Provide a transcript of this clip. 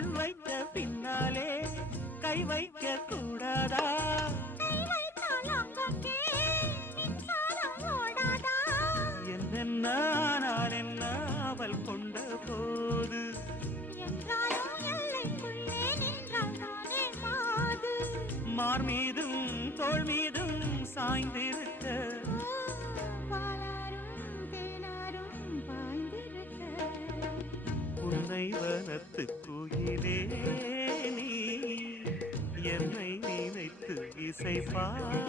கண் வைத்த பின்னாலே கை வைக்க கூடாதா? என்னென்ன நான் என்ன அவள் கொண்ட போது மார் மீதும் தோள் மீதும் சாய்ந்திருக்க உன்னை வனத்து குயிலே நீ என்னை நினைத்து இசை பாடு.